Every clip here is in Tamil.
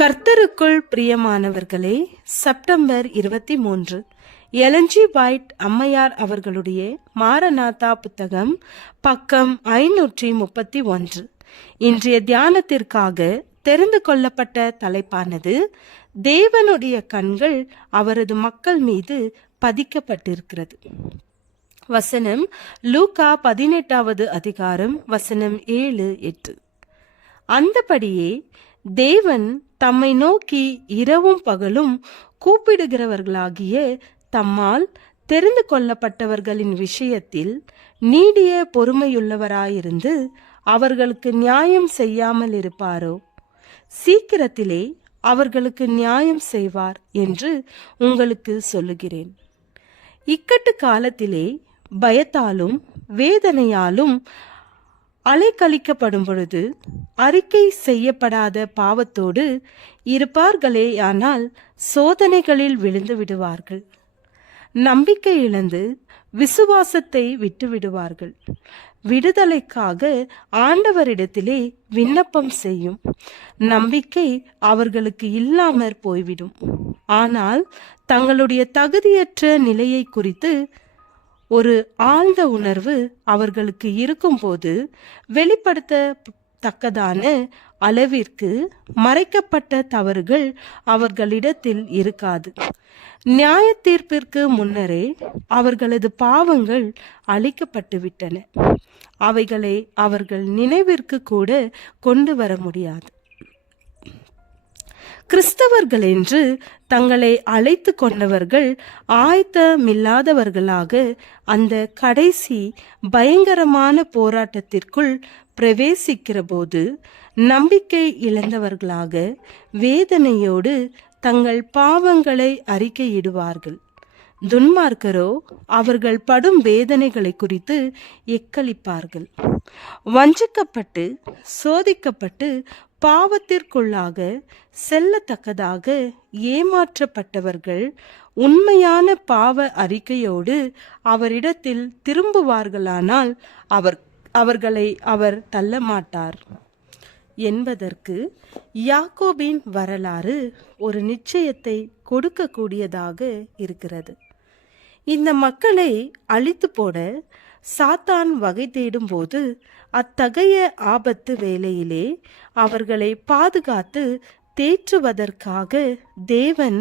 கர்த்தருக்குள் பிரியமானவர்களே, செப்டம்பர் 23 எலன்ஜி வைட் அம்மையார் அவர்களுடைய மாரநாதா புத்தகம், பக்கம் 531. இன்றைய தியானத்திற்காக தெரிந்து கொள்ளப்பட்ட தலைப்பானது, தேவனுடைய கண்கள் அவரது மக்கள் மீது பதிக்கப்பட்டிருக்கிறது. வசனம் லூக்கா 18வது அதிகாரம் வசனம் 7-8. அந்தபடியே தேவன் தம்மை நோக்கி இரவும் பகலும் கூப்பிடுகிறவர்களாகிய தம்மால் தெரிந்து கொள்ளப்பட்டவர்களின் விஷயத்தில் நீடிய பொறுமையுள்ளவராயிருந்து அவர்களுக்கு நியாயம் செய்யாமல் இருப்பாரோ? சீக்கிரத்திலே அவர்களுக்கு நியாயம் செய்வார் என்று உங்களுக்கு சொல்லுகிறேன். இக்கட்டு காலத்திலே பயத்தாலும் வேதனையாலும் அலைக்கழிக்கப்படும் பொழுது அறிக்கை செய்யப்படாத பாவத்தோடு இருப்பார்களேயானால் சோதனைகளில் விழுந்து விடுவார்கள். நம்பிக்கை இழந்து விசுவாசத்தை விட்டு விடுவார்கள். விடுதலைக்காக ஆண்டவரிடத்திலே விண்ணப்பம் செய்யும் நம்பிக்கை அவர்களுக்கு இல்லாமற் போய்விடும். ஆனால் தங்களுடைய தகுதியற்ற நிலையை குறித்து ஒரு ஆழ்ந்த உணர்வு அவர்களுக்கு இருக்கும்போது வெளிப்படுத்தத்தக்கதான அளவிற்கு மறைக்கப்பட்ட தவறுகள் அவர்களிடத்தில் இருக்காது. நியாய தீர்ப்பிற்கு முன்னரே அவர்களது பாவங்கள் அழிக்கப்பட்டுவிட்டன. அவைகளை அவர்கள் நினைவிற்கு கூட கொண்டு வர முடியாது. கிறிஸ்தவர்கள் என்று தங்களை அழைத்து கொண்டவர்கள் ஆயத்தமில்லாதவர்களாக அந்த கடைசி பயங்கரமான போராட்டத்திற்குள் பிரவேசிக்கிற போது நம்பிக்கை இழந்தவர்களாக வேதனையோடு தங்கள் பாவங்களை அறிக்கையிடுவார்கள். துன்மார்க்கரோ அவர்கள் படும் வேதனைகளை குறித்து எக்களிப்பார்கள். வஞ்சிக்கப்பட்டு சோதிக்கப்பட்டு பாவத்திற்குள்ளாக செல்லத்தக்கதாக ஏமாற்றப்பட்டவர்கள் உண்மையான பாவ அறிக்கையோடு அவரிடத்தில் திரும்புவார்களானால் அவர்களை அவர் தள்ளமாட்டார் என்பதற்கு யாக்கோபின் வரலாறு ஒரு நிச்சயத்தை கொடுக்கக்கூடியதாக இருக்கிறது. இந்த மக்களை அழித்து போட சாத்தான் வகை தேடும் போது அத்தகைய ஆபத்து வேளையிலே அவர்களை பாதுகாத்து தேற்றுவதற்காக தேவன்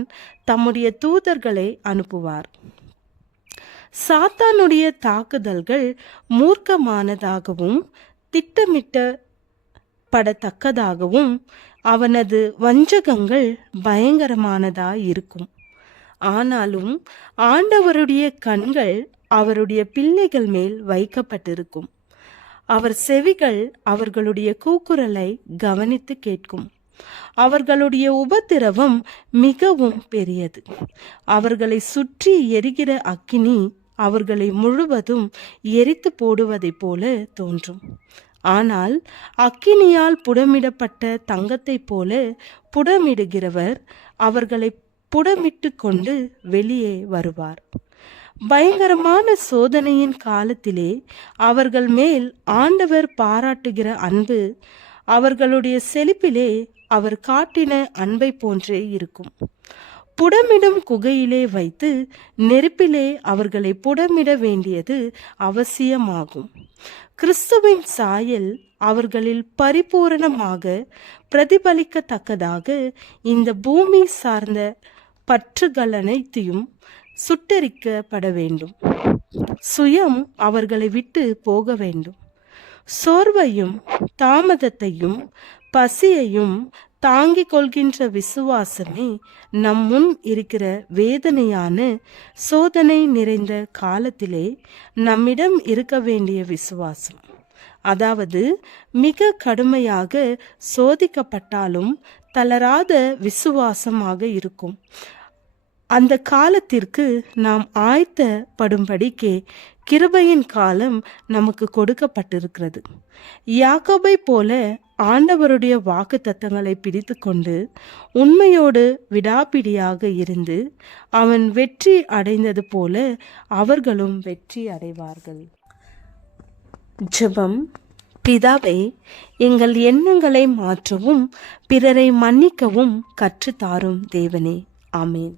தம்முடைய தூதர்களை அனுப்புவார். சாத்தானுடைய தாக்குதல்கள் மூர்க்கமானதாகவும் திட்டமிட்டப்படத்தக்கதாகவும் அவனது வஞ்சகங்கள் பயங்கரமானதாயிருக்கும். ஆனாலும் ஆண்டவருடைய கண்கள் அவருடைய பிள்ளைகள் மேல் வைக்கப்பட்டிருக்கும். அவர் செவிகள் அவர்களுடைய கூக்குரலை கவனித்து கேட்கும். அவர்களுடைய உபத்திரவம் மிகவும் பெரியது. அவர்களை சுற்றி எரிகிற அக்கினி அவர்களை முழுவதும் எரித்து போடுவதைப் போல தோன்றும். ஆனால் அக்கினியால் புடமிடப்பட்ட தங்கத்தைப் போல புடமிடுகிறவர் அவர்களை புடமிட்டு கொண்டு வெளியே வருவார். பயங்கரமான சோதனையின் காலத்திலே அவர்கள் மேல் ஆண்டவர் பாராட்டுகிற அன்பு அவர்களுடைய செழிப்பிலே அவர் காட்டின அன்பை போன்றே இருக்கும். புடமிடும் குகையிலே வைத்து நெருப்பிலே அவர்களை புடமிட வேண்டியது அவசியமாகும். கிறிஸ்துவின் சாயல் அவர்களில் பரிபூரணமாக பிரதிபலிக்கத்தக்கதாக இந்த பூமி சார்ந்த பற்றுகள் அனைத்தையும் சுட்டரிக்கப்பட வேண்டும். சுயம் அவர்களை விட்டு போக வேண்டும். சோர்வையும் தாமதத்தையும் பசியையும் தாங்கிக் கொள்கின்ற விசுவாசமே நம் முன் இருக்கிற வேதனையான சோதனை நிறைந்த காலத்திலே நம்மிடம் இருக்க வேண்டிய விசுவாசம். அதாவது மிக கடுமையாக சோதிக்கப்பட்டாலும் தளராத விசுவாசமாக இருக்கும். அந்த காலத்திற்கு நாம் ஆயத்தப்படும்படிக்கே கிருபையின் காலம் நமக்கு கொடுக்கப்பட்டிருக்கிறது. யாக்கோபை போல ஆண்டவருடைய வாக்கு தத்தங்களை பிடித்து கொண்டு உண்மையோடு விடாப்பிடியாக இருந்து அவன் வெற்றி அடைந்தது போல அவர்களும் வெற்றி அடைவார்கள். ஜெபம். பிதாவே, எங்கள் எண்ணங்களை மாற்றவும் பிறரை மன்னிக்கவும் கற்றுத்தாரும் தேவனே. ஆமேன்.